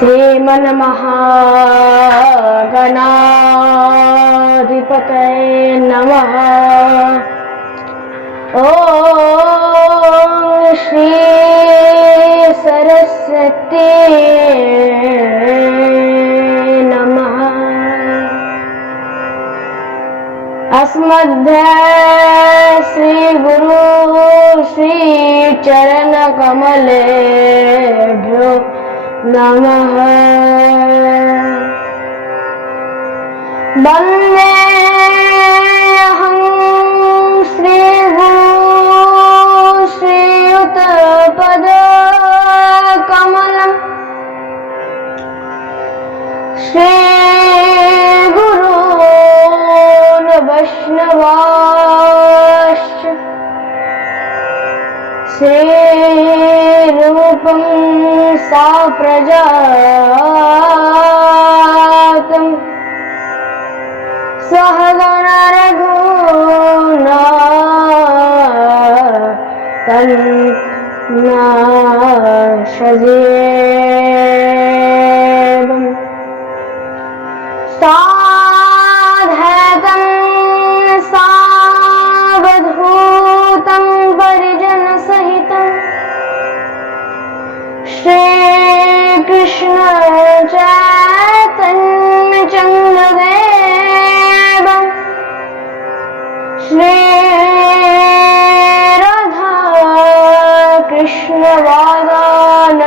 श्रीमन्महागणाधिपतये नमः। ॐ श्री सरस्वती नमः। अस्मद्भ्य श्री गुरु श्री चरण कमलेभ्यो नमः। वन्देऽहं श्री गुरु श्रीयुतपद कमलम् श्री गुरून् वैष्णवांश्च श्रीरूपं साप्रजातं सहगण रघुनाथं सजीवम् साधकं सावधूतं परिजनसहितं श्रीकृष्ण चैतन्य चन्द्रदेवं श्री राधा कृष्ण वादन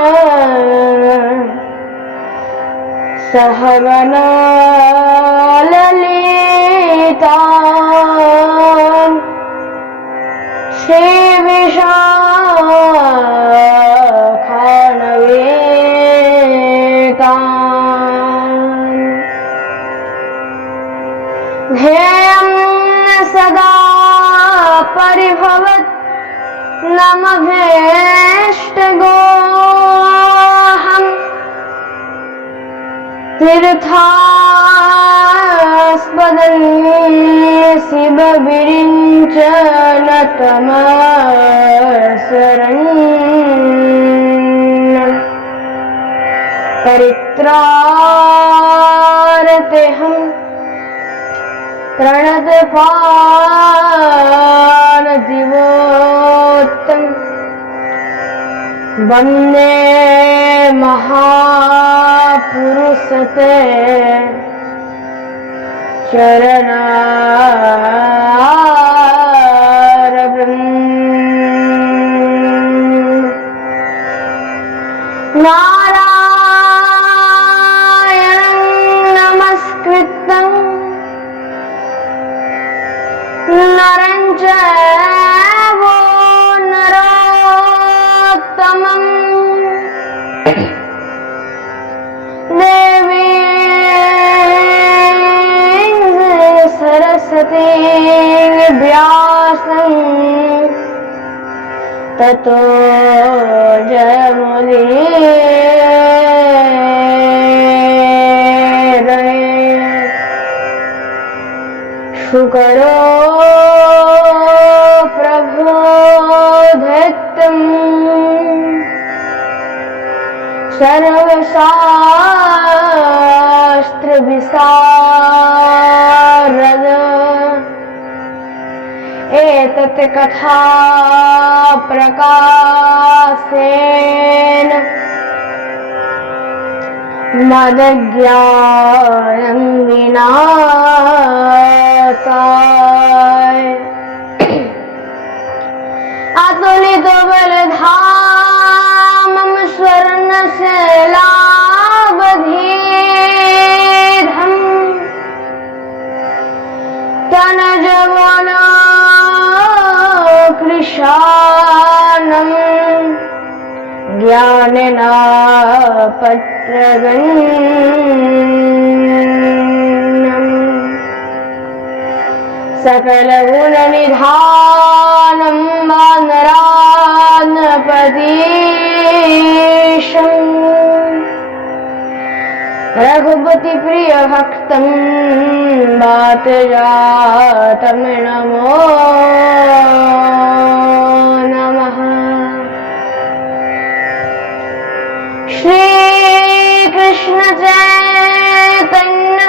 सहगण ललिता श्री ध्येयं सदा परिभवत् नमभीष्टगोऽहम् तीर्थास्पदं शिवविरिञ्चनतमस्वरन् परित्रारतेऽहं प्रणतपानदिवोत्तम वन्दे महापुरुषते चरणारविन्दम् नारायणं नमस्कृतं नरं चैव नरोत्तमं देवीं सरस्वतीं व्यासं ततो जयमुदीरये। शुकरो प्रबोधयतं सर्वशास्त्रविशारद एतत् कथा प्रकाशेन मदज्ञानं विनाशाय अतुलितबलधामं स्वर्णशैलावधीधं तनजवनकृशानं ज्ञाननापत्रगण्यं सकलगुणनिधानं वानरानपदीशम् रघुपति प्रिय भक्तं वातजातं नमो नमः। श्री कृष्ण चैतन्य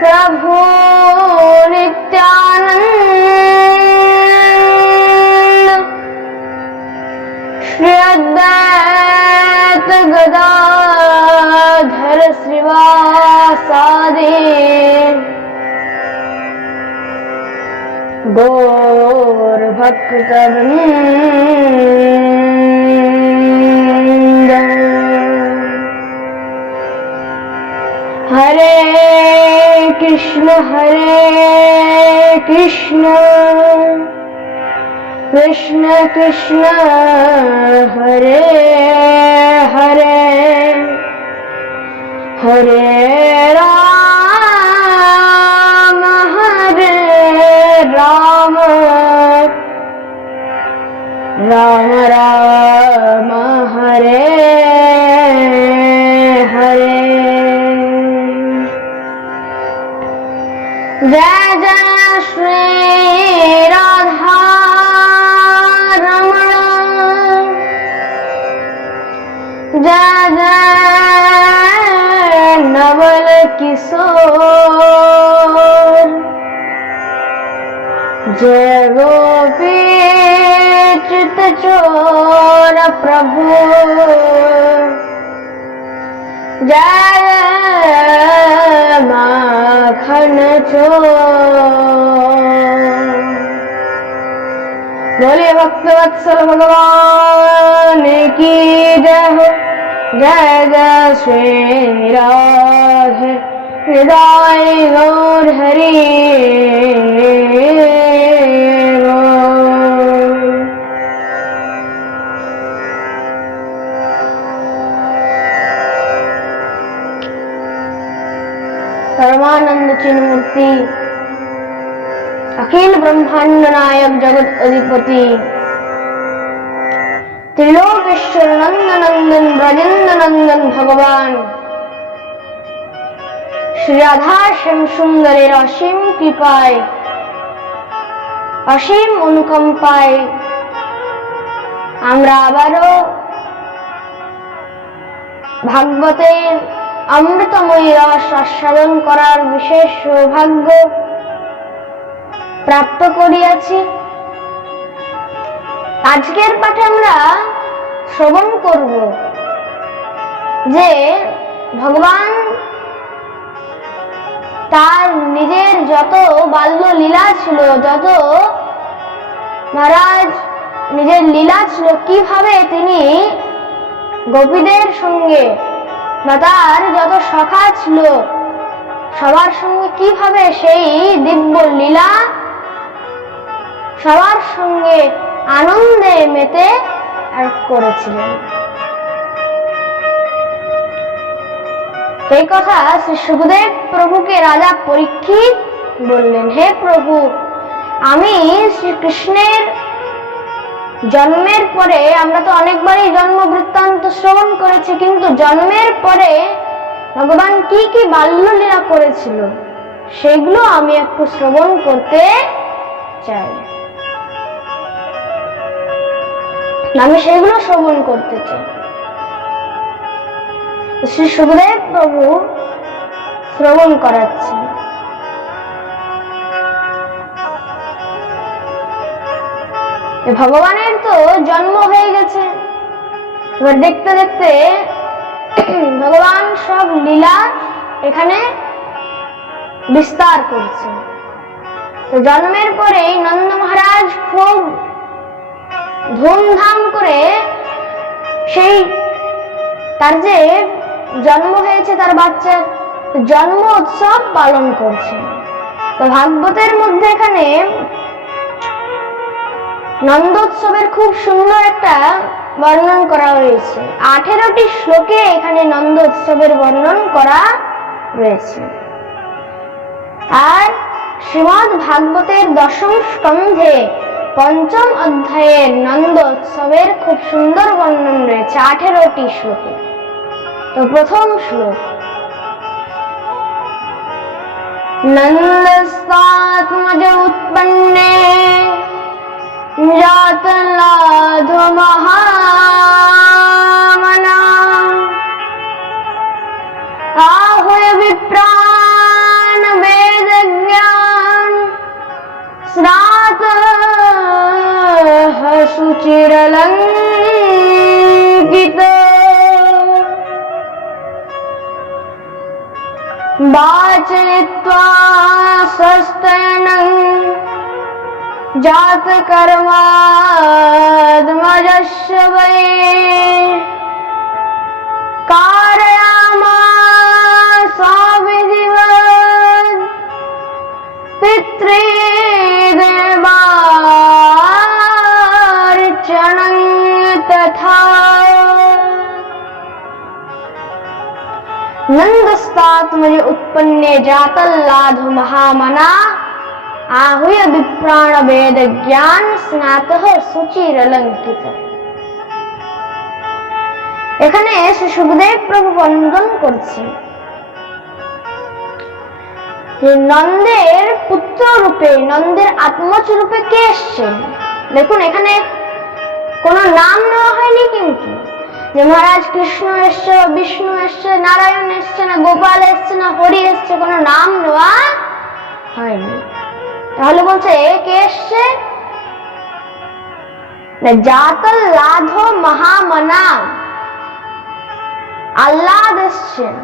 प्रभु नित्यानंद श्री अद्वैत गदाधर श्रीवासादि गौर भक्तवृंद। हरे कृष्ण कृष्ण कृष्ण हरे हरे हरे राम राम राम हरे हरे। जय जय श्री राधा रमण, जय जय नवल किशोर, जय गोपी चित चोर प्रभु, जय माखन चोर। बोले भक्तवत्सल भगवान की जय हो। जय जय श्री राधे हृदय गौर हरि परमानंद चिन्मूर्ति अखिल ब्रह्मांड नायक जगत अधिपति त्रिलोकेश्वर नंदन ब्रजेंद्र नंदन भगवान श्री राधा श्याम सुंदरेर असीम कृपाय असीम अनुकंपाय আমরা আবারও ভাগবতের অমৃতময়ী রস আস্বাদন করার বিশেষ সৌভাগ্য প্রাপ্ত করিয়াছি। আজকের পাঠে আমরা শ্রবণ করব যে ভগবান তার নিজের যত বাল্য লীলা ছিল, যত মহারাজ নিজের লীলা ছিল, কিভাবে তিনি গোপীদের সঙ্গে বা তার যত সখা ছিল সবার সঙ্গে কিভাবে সেই দিব্য লীলা সবার সঙ্গে আনন্দে মেতে করেছিলেন। এই কথা শ্রী সুখদেব প্রভুকে রাজা পরীক্ষিত বললেন, হে প্রভু, আমি শ্রীকৃষ্ণের জন্মের পরে, আমরা তো অনেকবারই জন্ম বৃত্তান্ত শ্রবণ করেছি, কিন্তু জন্মের পরে ভগবান কি কি বাল্যলীলা করেছিল সেগুলো আমি একটু শ্রবণ করতে চাই, আমি সেগুলো শ্রবণ করতে চাই। শ্রী সুখদেব প্রভু শ্রবণ করাচ্ছেন। ভগবানের তো জন্ম হয়ে গেছে, এবার দেখতে দেখতে ভগবান সব লীলা এখানে বিস্তার করছে। তো জন্মের পরেই নন্দ মহারাজ খুব ধুমধাম করে সেই তার যে জন্ম হয়েছে তার বাচ্চার জন্ম উৎসব পালন করছে। তো ভাগবতের মধ্যে এখানে নন্দোৎসবের খুব সুন্দর একটা বর্ণন করা হয়েছে। 18টি শ্লোকে এখানে নন্দোৎসবের বর্ণন করা রয়েছে। আর শ্রীমদ্ ভাগবতের 10ম স্কন্ধে 5ম অধ্যায়ের নন্দোৎসবের খুব সুন্দর বর্ণন রয়েছে 18টি শ্লোকে। তো প্রথম শ্লোক, নন্দস্তাত্মজ উৎপন্নে জাতলাধ মহামনা आचरित्वा स्वस्तयनं जातकर्माद्मजस्य वै कारयामासाविधिवत् पितृदेवार्चनं तथा। नंदस्तात्मज उत्पन्ने जातल्लाधो महामना आहूय विप्राण वेद ज्ञान स्नातः सुचिरलंकित। এখানে শ্রী সুখদেব প্রভু বন্দন করছেন যে নন্দের পুত্র রূপে, নন্দের আত্মজ রূপে কে এসছেন। দেখুন এখানে কোনো নাম নেওয়া হয়নি, কিন্তু যে মহারাজ কৃষ্ণ এসছে, বিষ্ণু এসছে, নারায়ণ এসছে, না গোপাল এসছে, না হরি এসছে, কোনো নাম নেওয়া হয়নি। তাহলে বলছে কে এসছে, জাতল্লাধ মহামনা, আহ্লাদ এসছেন।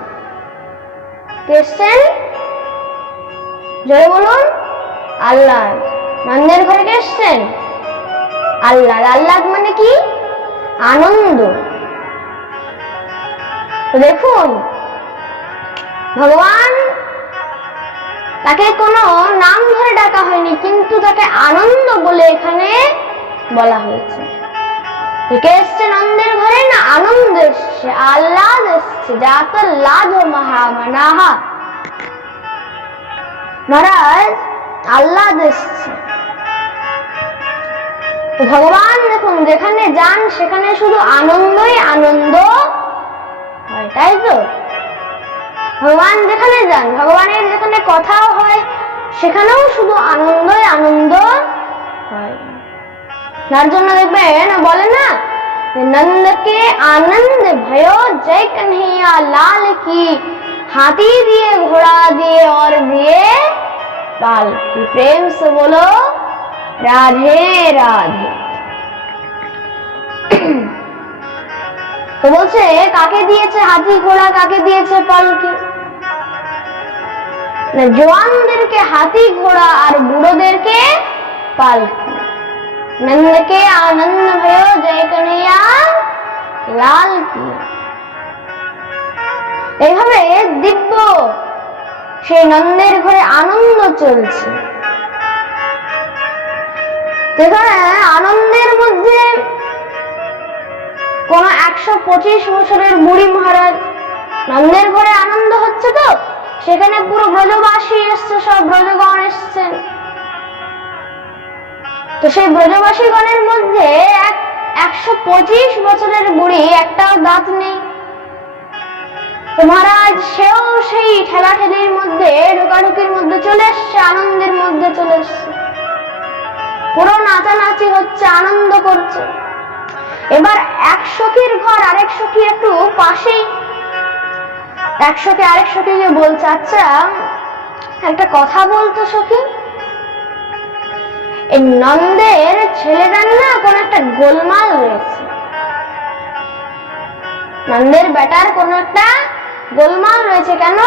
কে এসছেন জয় বলুন, আহ্লাদ। নন্দের ঘরে কে এসছেন, আহ্লাদ। আহ্লাদ মানে কি, আনন্দ। দেখুন ভগবান তাকে কোনো নাম ধরে ডাকা হয়নি, কিন্তু তাকে আনন্দ বলে এখানে বলা হয়েছে। কে এসছে নন্দের ঘরে, না আনন্দ এসছে, আহ্লাদ এসছে। জাতল্লাধ মহামনাহা, মহারাজ আহ্লাদ এসছে। ভগবান দেখুন যেখানে যান সেখানে শুধু আনন্দই আনন্দ হয়, তাই তো? ভগবান যেখানে যান, ভগবানের যেখানে কথাও হয় সেখানেও শুধু আনন্দই আনন্দ হয়। তার জন্য দেখবেন বলে না, নন্দকে আনন্দ भयो जय कन्हैया लाल की, हाथी दिए घोड़ा दिए और दिए पाल की। प्रेम से बोलो राधे राधे। তো বলছে কাকে দিয়েছে হাতি ঘোড়া, কাকে দিয়েছে পালকি। জওয়ানদেরকে হাতি ঘোড়া আর বুড়োদেরকে পালকি। নন্দকে আনন্দ भयो जय कन्हैया लाल की। এইভাবে দিব্য সেই নন্দের ঘরে আনন্দ চলছে। এখানে আনন্দের মধ্যে কোন 125 বছরের বুড়ি মহারাজ, নন্দের ঘরে আনন্দ হচ্ছে, তো সেখানে পুরো ব্রজবাসী এসছে, সব ব্রজগণ এসছেন। তো সেই ব্রজবাসীগণের মধ্যে 125 বছরের বুড়ি, একটাও দাঁত নেই। তো মহারাজ সেও সেই ঠেলাঠেলির মধ্যে, ঢোকাঢুকির মধ্যে চলে এসছে, আনন্দের মধ্যে চলে এসছে। পুরো নাচানাচি হচ্ছে, আনন্দ করছে। এবার এক সখীর ঘর আরেক সখী একটু পাশেই, এক সখী আরেক সখীকে বলছে, আচ্ছা একটা কথা বলতো সখী, এই নন্দের ছেলেটার না কোন একটা গোলমাল রয়েছে, নন্দের বেটার কোন একটা গোলমাল রয়েছে। কেন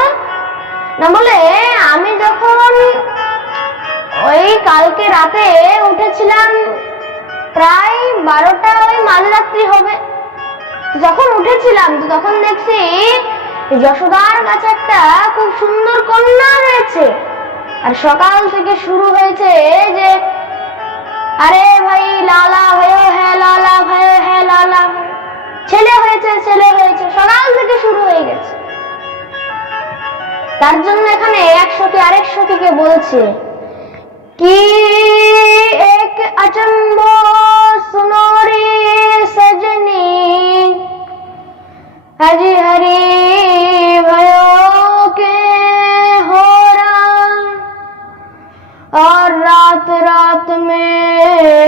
না, বলে আমি যখন ওই কালকে রাতে উঠেছিলাম, প্রায় 12টা ওই মাঝরাত্রি হবে, যখন উঠেছিলাম তো তখন দেখছি যশোদার কাছে একটা খুব সুন্দর কন্যা রয়েছে। আর সকাল থেকে শুরু হয়েছে যে আরে ভাই লালা भयो है, লালা भयो है, লালা ছেলে হয়েছে, ছেলে হয়েছে, সকাল থেকে শুরু হয়ে গেছে। তার জন্য এখানে এক সখী আরেক সখীকে বলছে কি এক अचंभो सुनो रे सजनी, हरि हरि भयो के हो रहा, और रात रात में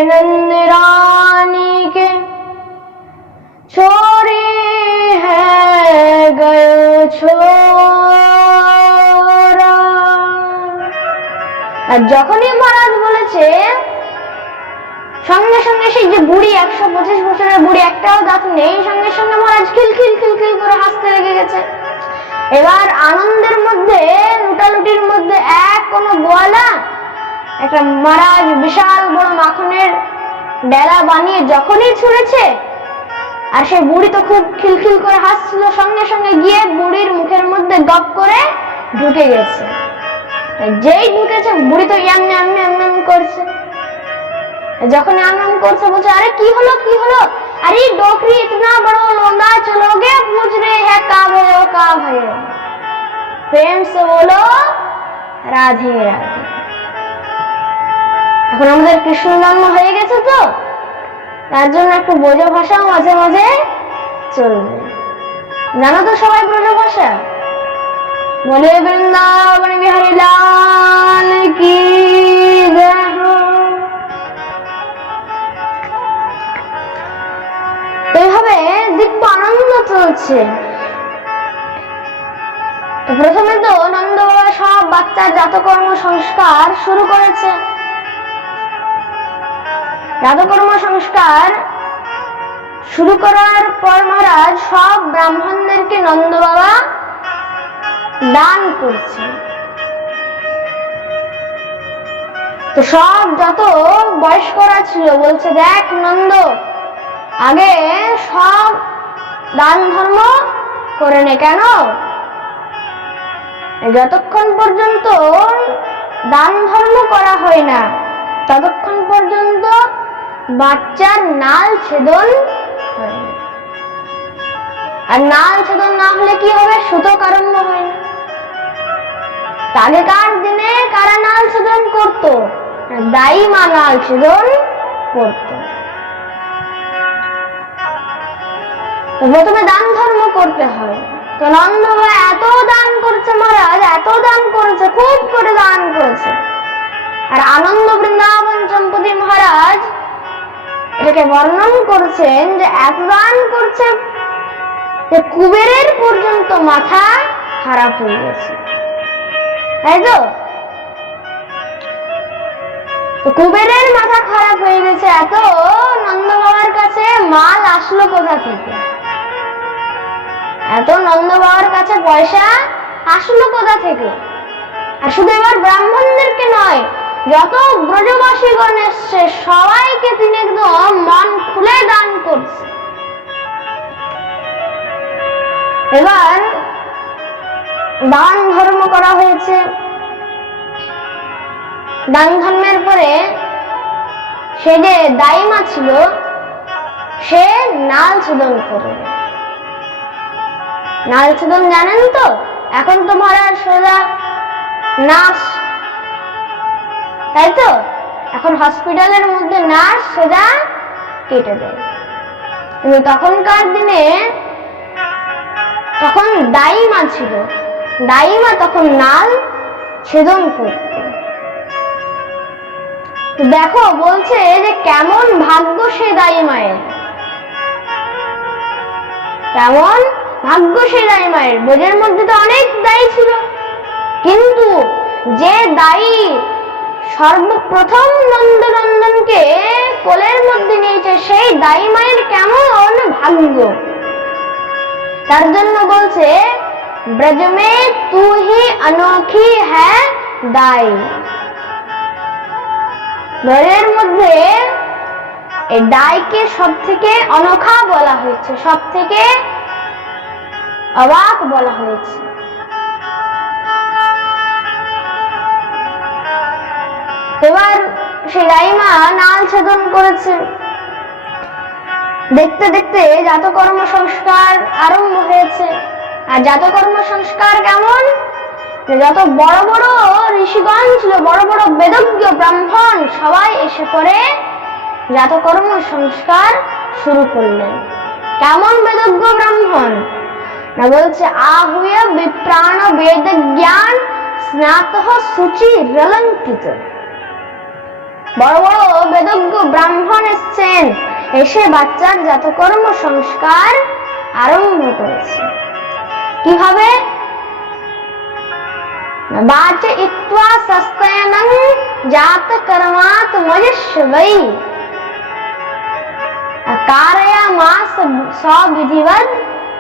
नंद रानी के छोरी है गयो छोरा। আর যখনই মহারাজ বলেছে সঙ্গে সঙ্গে সেই যে বুড়ি 125 বছরের বুড়ি, একটাও দাঁত নেই, সঙ্গে সঙ্গে মহারাজ খিলখিল খিলখিল করে হাসতে লেগে গেছে। এবার আনন্দের মধ্যে লুটালুটির মধ্যে এক কোনো গোয়ালা একটা মহারাজ বিশাল বড় মাখনের ডেলা বানিয়ে যখনই ছুঁড়েছে, আর সে বুড়ি তো খুব খিলখিল করে হাসছিল, সঙ্গে সঙ্গে গিয়ে বুড়ির মুখের মধ্যে গপ করে ঢুকে গেছে। যেই ঢুকেছে বুড়ি তো ইয়াম ইয়াম ইয়াম ইয়াম করছে। যখন ইয়াম ইয়াম করছে বলছে, আরে কি হলো কি হলো? अरे डोकरी इतना बड़ा लोंदा चलोगे, पूछ रहे हैं का भयो का भयो। प्रेम से बोलो राधे राधे। এখন আমাদের কৃষ্ণ জন্ম হয়ে গেছে, তো তার জন্য একটু ব্রজ ভাষা মাঝে মাঝে চলবে। জানো তো সবাই ব্রজ ভাষা? বলে বৃন্দাবন বিহারী লাল কি জয় হো। এইভাবে দিব্য আনন্দ চলছে। তো প্রথমে তো নন্দ বাবা সব বাচ্চার জাতকর্ম সংস্কার শুরু করেছে। জাতকর্ম সংস্কার শুরু করার পর মহারাজ সব ব্রাহ্মণদেরকে নন্দ বাবা দান করছে। তো সব যত বয়স্করা ছিল বলছে, দেখ নন্দ, আগে সব দান ধর্ম করে নে। কেন? যতক্ষণ পর্যন্ত দান ধর্ম করা হয় না ততক্ষণ পর্যন্ত বাচ্চার নাল ছেদন হয় না। আর নাল ছেদন না হলে কি হবে? সূতক আরম্ভ হয় না। আগেকার দিনে কারা নাল ছেদন করত? দাই মা নাল ছেদন করত। প্রথমে দান ধর্ম করতে হয়। তো নন্দ বাবা এত দান করছে মহারাজ, এত দান করেছে, খুব করে দান করেছে। আর আনন্দ বৃন্দাবন চম্পতি মহারাজ এটাকে বর্ণন করেছেন যে এত দান করছে যে কুবেরের পর্যন্ত মাথা খারাপ হয়ে গেছে। তাই তো? কুবেরের মাথা খারাপ হয়ে গেছে। এত নন্দ বাবার কাছে মাল আসলো কোথা থেকে? এত নন্দ বাবার কাছে পয়সা আসলো কোথা থেকে? আর শুধু এবার ব্রাহ্মণদেরকে নয়, যত ব্রজবাসীগণ এসছে সবাইকে তিনি একদম মন খুলে দান করছে। এবার দান ধর্ম করা হয়েছে। দান ধর্মের পরে সে যে দাইমা ছিল সে নাল ছেদন করবে। নাল ছেদন জানেন তো? এখন তো মহারাজ সোজা নার্স, তাই তো? এখন হসপিটালের মধ্যে নার্স সোজা কেটে দেয়। কিন্তু তখনকার দিনে তখন দাইমা ছিল, দাইমা তখন নাল ছেদন করত। দেখো বলছে যে কেমন ভাগ্য সে দাইমায়ের, কেমন ভাগ্য সে দাইমায়ের। ব্রজের মধ্যে তো অনেক দায়ী ছিল, কিন্তু যে দায়ী সর্বপ্রথম নন্দনন্দনকে কোলের মধ্যে নিয়েছে সেই দায়ী মায়ের কেমন ভাগ্য। তার জন্য বলছে ব্রজ মে তু হি অনोखी है দায়ী। ব্রজের মধ্যে এই দায়ীকে সব থেকে অনोखा বলা হয়েছে, সব থেকে অবাক বলা হয়েছে। এবার সেই দাইমা নাল ছেদন করেছে। দেখতে দেখতে জাতকর্ম সংস্কার আরম্ভ হয়েছে। আর জাতকর্ম সংস্কার কেমন? যত বড় বড় ঋষিগণ ছিল, বড় বড় বেদজ্ঞ ব্রাহ্মণ সবাই এসে পড়ে জাতকর্ম সংস্কার শুরু করলেন। কেমন বেদজ্ঞ ব্রাহ্মণ না বলছে, আহুয় বিপ্রাণ বেদ জ্ঞান স্নাতঃ শুচি রলঙ্কিত। বড় বড় বেদজ্ঞ ব্রাহ্মণ এসছেন, এসে বাচ্চার জাতকর্ম সংস্কার আরম্ভ করেছে। কিভাবে? বাচ ইত্বা সস্তয়নং জাত কর্মাত মজস্বৈ কারয়ামাস সবিধিবৎ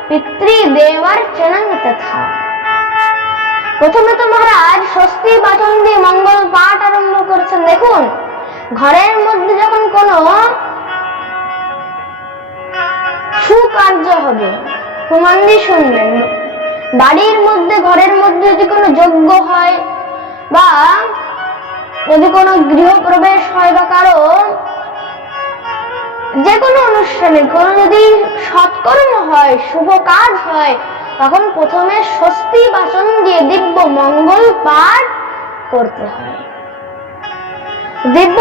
পিতৃদেবর্চনং তথা। প্রথমে তো মহারাজ স্বস্তি বাচন দিয়ে মঙ্গল পাঠ আরম্ভ করছেন। দেখুন, ঘরের মধ্যে যখন কোনো সুকার্য হবে, মন দিয়ে শুনবেন, বাড়ির মধ্যে ঘরের মধ্যে যদি কোনো যজ্ঞ হয় বা যদি কোনো গৃহপ্রবেশ হয় বা কারো যে কোনো অনুষ্ঠানে কোনো যদি সৎকর্ম হয়, শুভ কাজ হয়, তখন প্রথমে স্বস্তি বাচন দিয়ে দিব্য মঙ্গল পাঠ করতে হয়। দিব্য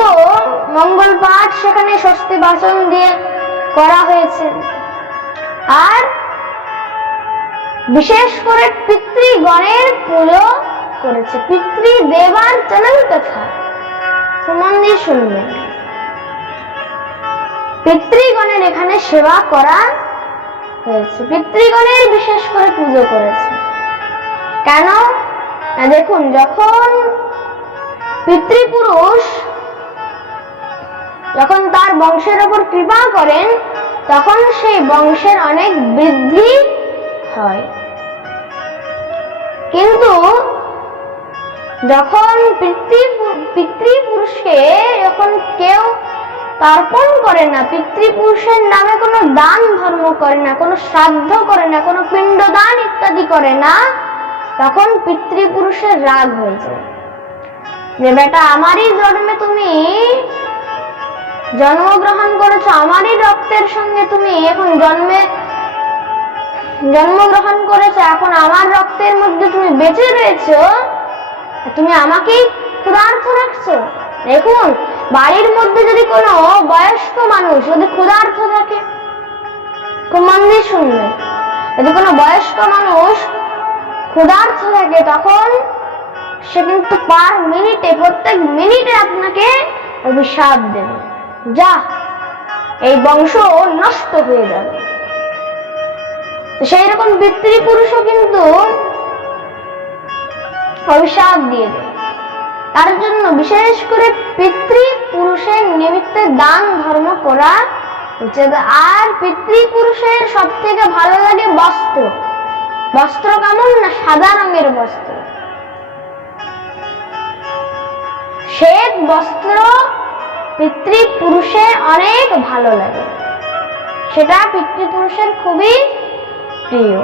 মঙ্গল পাঠ সেখানে স্বস্তি বাচন দিয়ে করা হয়েছে। আর বিশেষ করে পিতৃগণের পুজো করেছে। পিতৃ দেবার চরণ কথা মন দিয়ে শুনবেন। পিতৃগণের এখানে সেবা করা হয়েছে, পিতৃগণের বিশেষ করে পুজো করেছে। কেন? দেখুন, যখন পিতৃপুরুষ যখন তার বংশের উপর কৃপা করেন, তখন সেই বংশের অনেক বৃদ্ধি হয়। কিন্তু যখন পিতৃপুরুষকে যখন কেউ তর্পণ করে না, পিতৃপুরুষের নামে কোনো দান ধর্ম করে না, কোনো শ্রাদ্ধ করে না, কোনো পিণ্ডদান ইত্যাদি করে না, তখন পিতৃপুরুষের রাগ হয়ে যায় যে বেটা, আমারই জন্মে তুমি জন্মগ্রহণ করেছো, আমারই রক্তের সঙ্গে তুমি এখন জন্মগ্রহণ করেছো, এখন আমার রক্তের মধ্যে তুমি বেঁচে রয়েছো, তুমি আমাকেই ক্ষুধার্ত রাখছো। দেখুন, বাড়ির মধ্যে যদি কোনো বয়স্ক মানুষ যদি ক্ষুধার্ত থাকে, খুব মন দিয়ে শুনবে, যদি কোনো বয়স্ক মানুষ ক্ষুধার্ত থাকে, তখন সে কিন্তু পার মিনিটে, প্রত্যেক মিনিটে আপনাকে অভিশাপ দেবে, যা এই বংশ নষ্ট হয়ে যাবে। সেই রকম পিতৃপুরুষও কিন্তু অভিশাপ দিয়ে দেয়। তার জন্য বিশেষ করে পিতৃপুরুষের নিমিত্তে দান ধর্ম করা উচিত। আর পিতৃপুরুষের সব থেকে ভালো লাগে বস্ত্র। বস্ত্র কেমন না? সাদা রঙের বস্ত্র, শ্বেত বস্ত্র পিতৃপুরুষের অনেক ভালো লাগে, সেটা পিতৃপুরুষের খুবই প্রিয়।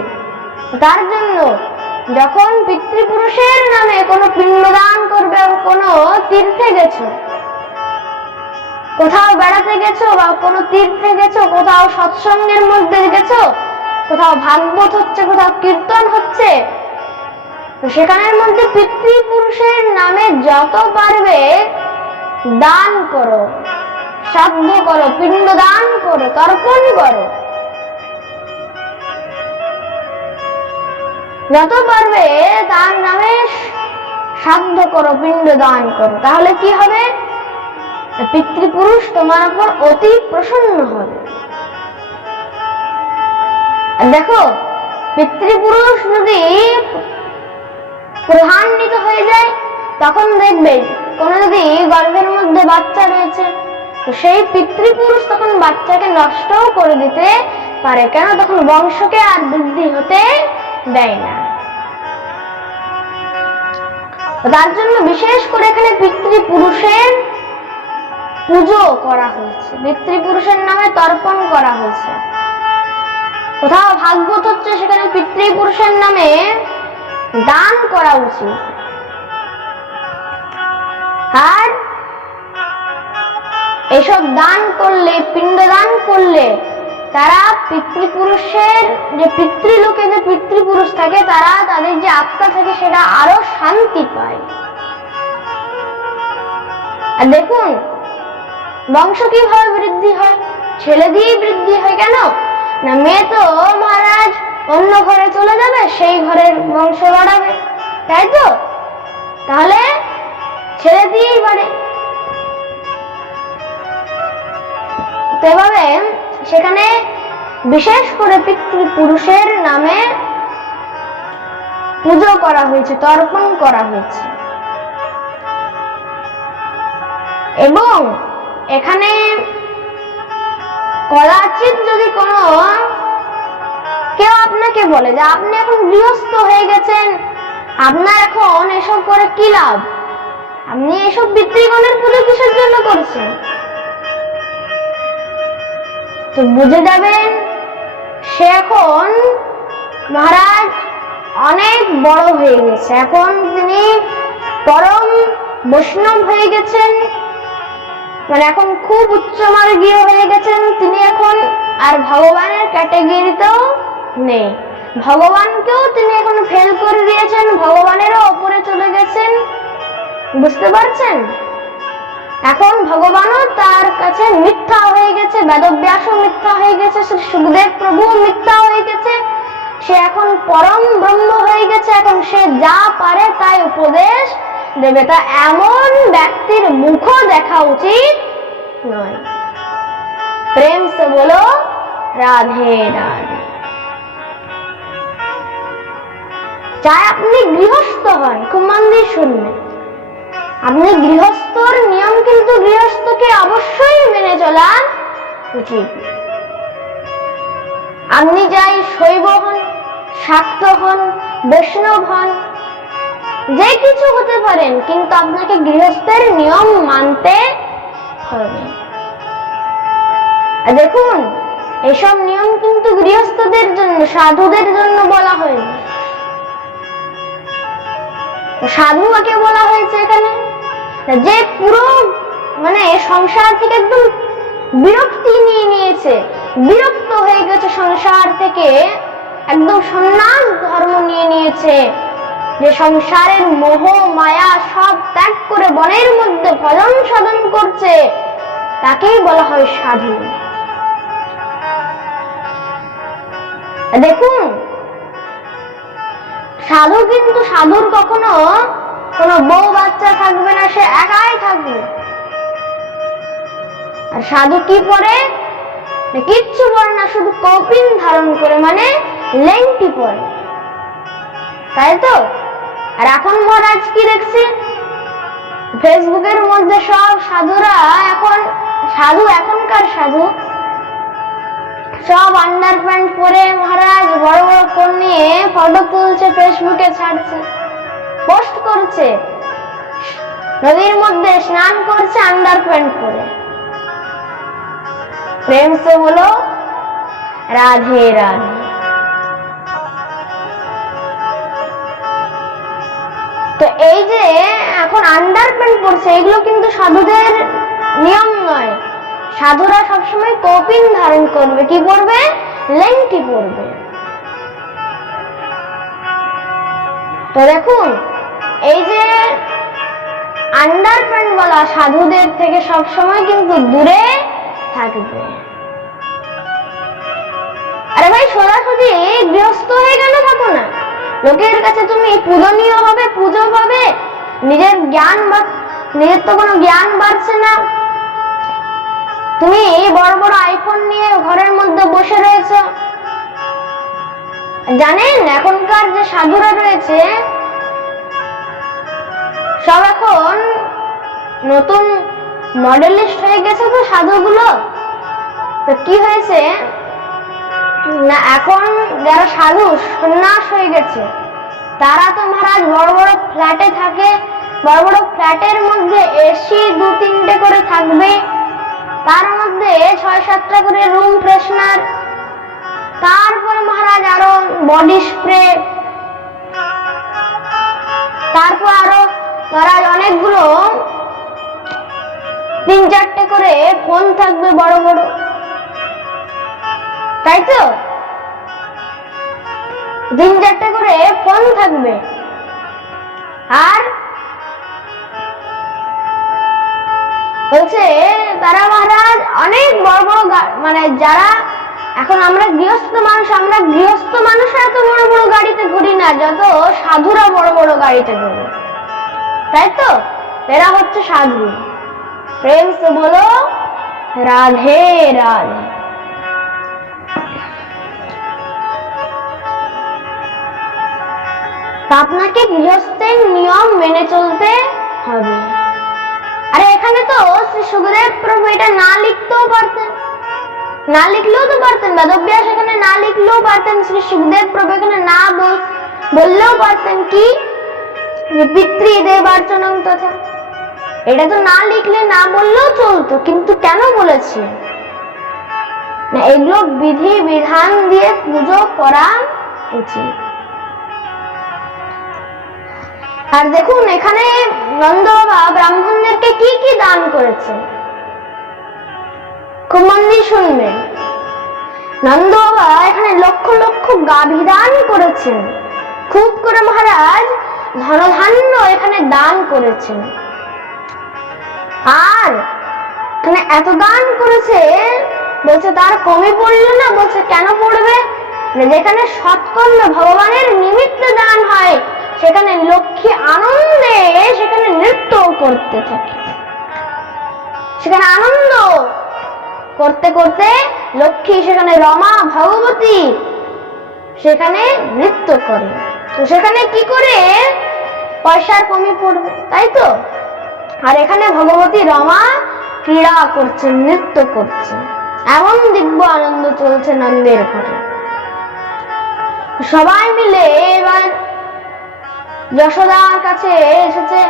তার জন্য যখন পিতৃপুরুষের নামে কোনো পিণ্ডদান করবে, কোনো তীর্থে গেছো, কোথাও বেড়াতে গেছো বা কোনো তীর্থে গেছো, কোথাও সৎসঙ্গের মধ্যে গেছো, কোথাও ভাগবত হচ্ছে, কোথাও কীর্তন হচ্ছে, তো সেখানের মধ্যে পিতৃপুরুষের নামে যত পারবে দান করো, শ্রাদ্ধ করো, পিণ্ডদান করো, তর্পণ করো, যত পারবে তার নামে শ্রাদ্ধ করো, পিণ্ডদান করো। তাহলে কি হবে? পিতৃপুরুষ তোমার উপর অতি প্রসন্ন হবে। দেখো, পিতৃপুরুষ যদি প্রধান্বিত হয়ে যায়, তখন দেখবে কোনো যদি গর্ভের মধ্যে বাচ্চা রয়েছে, তো সেই পিতৃপুরুষ তখন বাচ্চাকে নষ্টও করে দিতে পারে। কেন? তখন বংশকে আর বৃদ্ধি হতে দেয় না। তার জন্য বিশেষ করে এখানে পিতৃপুরুষের পুজো করা হয়েছে, পিতৃপুরুষের নামে তর্পণ করা হয়েছে। কোথাও ভাগবত হচ্ছে, সেখানে পিতৃপুরুষের নামে দান করা উচিত। আর এসব দান করলে, পিণ্ডদান করলে, তারা পিতৃপুরুষের যে পিতৃলোকে যে পিতৃপুরুষ থাকে, তারা তাদের যে আত্মা থাকে সেটা আরো শান্তি পায়। আর দেখুন, বংশ কিভাবে বৃদ্ধি হয়? ছেলে দিয়েই বৃদ্ধি হয়। কেন না? মেয়ে তো মহারাজ অন্য ঘরে চলে যাবে, সেই ঘরের বংশ বাড়াবে, তাই তো? তাহলে ছেলে দিয়েই বাড়ে। তো এভাবে সেখানে বিশেষ করে পিতৃপুরুষের নামে পুজো করা হয়েছে, তর্পণ করা হয়েছে। এবং এখানে কদাচিৎ যদি কোনো কেউ আপনাকে বলে যে আপনি এখন গৃহস্থ হয়ে গেছেন, আপনার এখন এসব করে কি লাভ? আপনি এসব পিতৃগণের পুজো কিসের জন্য করছেন? তো বুঝে যাবেন সে এখন মহারাজ অনেক বড় হয়ে গেছে, এখন তিনি পরম বৈষ্ণব হয়ে গেছেন, মানে এখন খুব উচ্চমার্গীয় হয়ে গেছেন। তিনি এখন আর ভগবানের ক্যাটাগরিতেও নেই, ভগবানকেও তিনি এখন ফেল করে দিয়েছেন, ভগবানেরও ওপরে চলে গেছেন। বুঝতে পারছেন? এখন ভগবানও তার কাছে মিথ্যা হয়ে গেছে, বেদব্যাসও মিথ্যা হয়ে গেছে, শ্রী সুখদেব প্রভু মিথ্যা হয়ে গেছে। সে এখন পরম ব্রহ্ম হয়ে গেছে, এখন সে যা পারে তাই উপদেশ দেবে। তা এমন ব্যক্তির মুখও দেখা উচিত নয়। প্রেম সে বলো রাধে রাধে। চাই আপনি গৃহস্থ হন, খুব মন দিয়ে শুনবেন, আপনি গৃহস্থর নিয়ম কিন্তু গৃহস্থকে অবশ্যই মেনে চলা উচিত। আপনি যাই শৈব হন, শাক্ত হন, বৈষ্ণব হন, যে কিছু হতে পারেন, কিন্তু আপনাকে গৃহস্থের নিয়ম মানতে হবে। দেখুন, এসব নিয়ম কিন্তু গৃহস্থদের জন্য, সাধুদের জন্য বলা হয়নি। সাধু কাকে বলা হয়েছে এখানে? যে পুরো মানে সংসার থেকে একদম বিরক্তি নিয়ে নিয়েছে, বিরক্ত হয়ে গেছে সংসার থেকে, একদম সন্ন্যাস ধর্ম নিয়ে নিয়েছে, যে সংসারের মোহ মায়া সব ত্যাগ করে বনের মধ্যে ভজন সাধন করছে, তাকেই বলা হয় সাধু। দেখুন, সাধু কিন্তু সাধুর কখনো কোনো বউ বাচ্চা থাকবে না, সে একাই থাকবে। আর সাধু কি পরে? কিচ্ছু পরে না, শুধু কৌপিন ধারণ করে, মানে লেংটি পরে, তাই তো? আর এখন মহারাজ কি দেখছি ফেসবুকের মধ্যে সব সাধুরা, এখন সাধু, এখনকার সাধু সব আন্ডার প্যান্ট পরে মহারাজ বড় বড় ফোন নিয়ে ফটো তুলছে, ফেসবুকে ছাড়ছে, পোস্ট করছে, নদীর মধ্যে স্নান করছে আন্ডার প্যান্ট পরে। প্রেম সে বলো রাধে রাধে। তো এই যে এখন আন্ডার প্যান্ট পরছে, এগুলো কিন্তু সাধুদের নিয়ম নয়। সাধুরা সবসময় কৌপিন ধারণ করবে, কি পরবে? লেংটি পরবে। তো দেখুন, এই যে আন্ডার প্যান্ট বলা সাধুদের থেকে সবসময় কিন্তু দূরে থাকবে। আরে ভাই, সোজাসুজি গৃহস্থ হয়ে কেন থাকো না? লোকের কাছে তুমি পূজনীয় হবে, পুজো পাবে, নিজের জ্ঞান, নিজের তো কোনো জ্ঞান বাড়ছে না। তুমি বড় বড় আইফোন নিয়ে ঘরের মধ্যে বসে রয়েছ। জানেন, এখনকার যে সাধুরা রয়েছে সব এখন নতুন মডেলিস্ট হয়ে গেছে তো সাধুগুলো। তো কি হয়েছে না, এখন যারা সাধু সন্ন্যাস হয়ে গেছে, তারা তো মহারাজ বড় বড় ফ্ল্যাটে থাকে, বড় বড় ফ্ল্যাটের মধ্যে এসি 2-3টে করে থাকবে, তার মধ্যে 6-7টা করে রুম ফ্রেশনার, তারপরে মহারাজ আরো বডি স্প্রে, তারপর আরো মহারাজ অনেকগুলো 3-4টে করে ফোন থাকবে বড় বড়, তাই তো? 3-4টে করে ফোন থাকবে। আর বলছে তারা মহারাজ অনেক বড় বড়, মানে যারা এখন আমরা গৃহস্থ মানুষ এত বড় বড় গাড়িতে ঘুরি না, যত সাধুরা বড় বড় গাড়িতে ঘুরে, তাই তো? এরা হচ্ছে সাধু। প্রেম সে বলো রাধে রাধে। আপনাকে গৃহস্থের নিয়ম মেনে চলতে হবে। আরে এখানে তো শ্রী সুখদেব প্রভু এটা না লিখতেও পারতেন, না লিখলেও তো পারতেন, বেদব্যাস এখানে না লিখলেও পারতেন, শ্রী সুখদেব প্রভু এখানে না বললেও পারতেন। কি যে পিতৃদেবার্চনং তথা, এটা তো না লিখলে না বললেও চলতো, কিন্তু কেন বলেছে না এগুলো বিধি বিধান দিয়ে পুজো করা উচিত। আর দেখুন এখানে নন্দ বাবা ব্রাহ্মণদেরকে কি কি দান করেছেন, খুব মন দিয়ে শুনবেন। নন্দ বাবা এখানে লক্ষ লক্ষ গাভী দান করেছেন, খুব করে মহারাজ ধনধান্য এখানে দান করেছেন। আর এখানে এত দান করেছে, বলছে তার কমই পড়ল না, বলছে কেন পড়বে, যেখানে সৎকর্ম ভগবানের নিমিত্তে দান হয় সেখানে লক্ষ্মী আনন্দে সেখানে নৃত্য করতে থাকে, সেখানে আনন্দ করতে করতে লক্ষ্মী সেখানে রমা ভগবতী সেখানে নৃত্য করে, তো সেখানে কি করে পয়সার কমি পড়বে, তাই তো। আর এখানে ভগবতী রমা ক্রীড়া করছেন, নৃত্য করছেন, এমন দিব্য আনন্দ চলছে নন্দের ঘরে। সবাই মিলে এবার যশোদার কাছে এসেছে,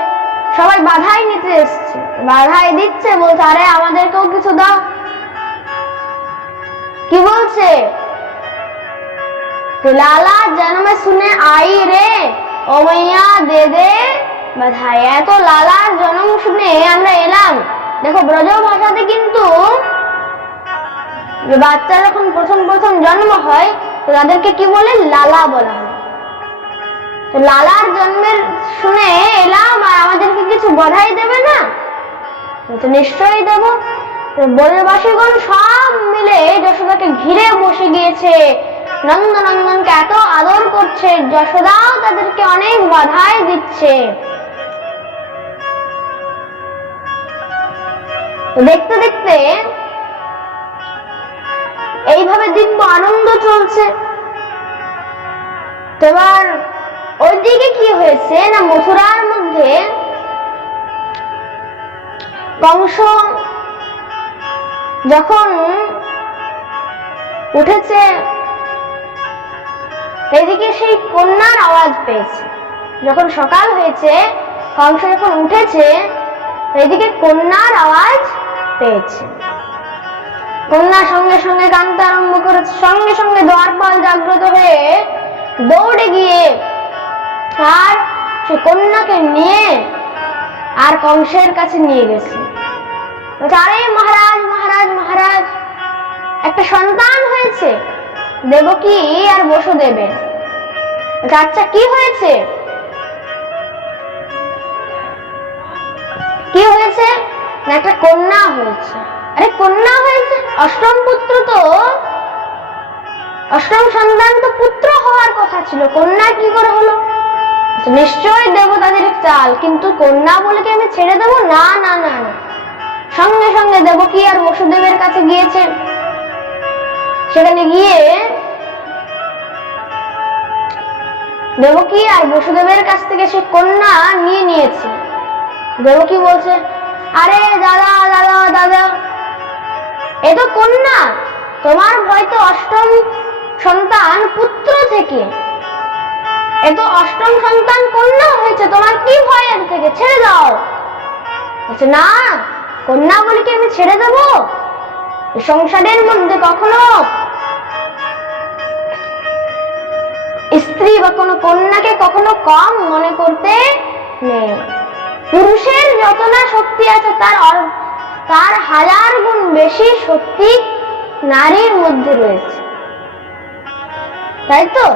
সবাই বাধাই নিতে এসছে, বাধাই দিচ্ছে, বলছে আরে আমাদেরকেও কিছু দাও। কি বলছে, লালা জন্ম শুনে আই রে ও মাইয়া দে দে বাধাই, এত লালার জন্ম শুনে আমরা এলাম। দেখো ব্রজ ভাষাতে কিন্তু বাচ্চা যখন প্রথম প্রথম জন্ম হয় তো তাদেরকে কি বলে, লালা বলা হয়। তো লালার জন্মের শুনে এলাম আর আমাদেরকে কিছু বধাই দেবে না, তো নিশ্চয়ই দেব। ব্রজবাসীগণ সব মিলে যশোদাকে ঘিরে বসে গিয়েছে, নন্দনন্দনকে এত আদর করছে, যশোদাও তাদেরকে অনেক বাধাই দিচ্ছে। দেখতে দেখতে এইভাবে দিব্য আনন্দ চলছে। তো এবার ওইদিকে কি হয়েছে না, মথুরার মধ্যে কংস যখন উঠেছে, এদিকে সেই কন্যার আওয়াজ পেয়েছে। যখন সকাল হয়েছে, কংস যখন উঠেছে, এদিকে কন্যার আওয়াজ পেয়েছে। কন্যা সঙ্গে সঙ্গে কাঁদতে আরম্ভ করেছে, সঙ্গে সঙ্গে দ্বারপাল জাগ্রত হয়ে দৌড়ে গিয়ে আর সে কন্যাকে নিয়ে আর কংসের কাছে নিয়ে গেছে। আরে মহারাজ মহারাজ মহারাজ, একটা সন্তান হয়েছে, দেবকী আর বসুদেবের। আচ্ছা কি হয়েছে, কি হয়েছে না একটা কন্যা হয়েছে। আরে কন্যা হয়েছে, অষ্টম পুত্র তো, অষ্টম সন্তান তো পুত্র হওয়ার কথা ছিল, কন্যা কি করে হলো। নিশ্চয়ই দেবতাদের চাল, কিন্তু কন্যা বলে কি আমি ছেড়ে দেবো, না না না না। সঙ্গে সঙ্গে দেবকী আর বসুদেবের কাছে গিয়েছে, সেখানে গিয়ে দেবকী আর বসুদেবের কাছ থেকে সে কন্যা নিয়ে নিয়েছে। দেবকী বলছে আরে দাদা দাদা দাদা, এ তো কন্যা, তোমার ভয় তো অষ্টম সন্তান পুত্র থেকে, এ তো অষ্টম সন্তান কন্যা হয়েছে, তোমার কি ভয় এর থেকে, ছেড়ে দাও। বলছে না, কন্যা বলে কি আমি ছেড়ে দেব, সংসারের মধ্যে কখনো স্ত্রী বা কোনো কন্যাকে কখনো কম মনে করতে নেই। পুরুষের যত না শক্তি আছে তার হাজার গুণ বেশি শক্তি নারীর মধ্যে রয়েছে, তাই তো।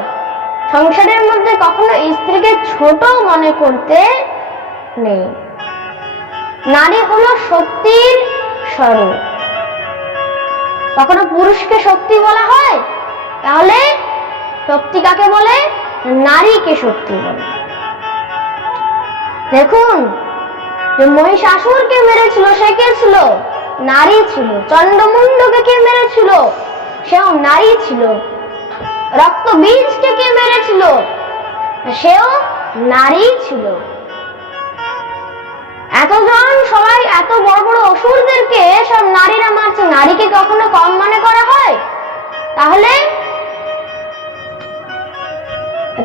সংসারের মধ্যে কখনো স্ত্রীকে ছোট মনে করতে নেই। নারী হলো শক্তির স্বরূপ। কখনো পুরুষকে শক্তি বলা হয়, তাহলে শক্তি কাকে বলে, নারীকে শক্তি বলে। দেখুন যে মহিষাসুরকে মেরেছিল সে কে ছিল, নারী ছিল। চন্ডমুন্ডকে কে মেরেছিল, সেও নারী ছিল। রক্ত বীজকে কে মেরেছিল, সেও নারী ছিল। এতজন সবাই এত বড় বড় অসুরদেরকে সব নারীরা মারছে, নারীকে কখনো কম মনে করা হয়? তাহলে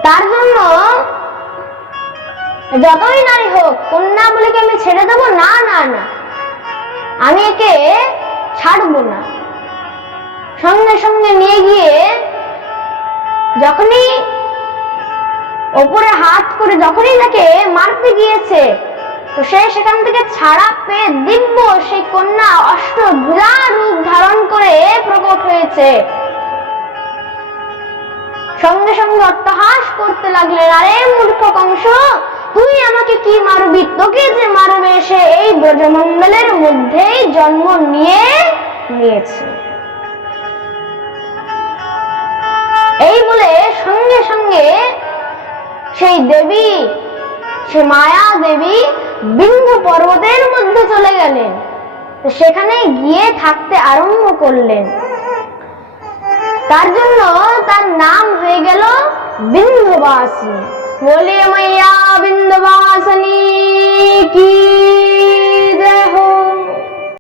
তার জন্য যতই নারী হোক, কন্যা বলে কি আমি ছেড়ে দেবো? না না না, আমি একে ছাড়বো না। সঙ্গে সঙ্গে নিয়ে গিয়ে যখনই ওপরে হাত করে যখনই তাকে মারতে গিয়েছে, তো সে সেখান থেকে ছাড়া পেয়ে দিব্য সেই কন্যা অষ্টভুজা রূপ ধারণ করে প্রকট হয়েছে। সঙ্গে সঙ্গে অট্টহাস করতে লাগলেন, আরে মূর্খ কংস, তুই আমাকে কি মারবি? তোকে যে মারবে সে এই ব্রজমণ্ডলের মধ্যেই জন্ম নিয়েছে। এই বলে সঙ্গে সঙ্গে সেই দেবী, সে মায়া দেবী বিন্ধ্য পর্বতের মধ্যে চলে গেলেন। সেখানে গিয়ে থাকতে আরম্ভ করলেন। তার জন্য তার নাম হয়ে গেল বিন্ধ্যবাসিনী। বলিয়ে মাইয়া বিন্ধ্যবাসিনী কি।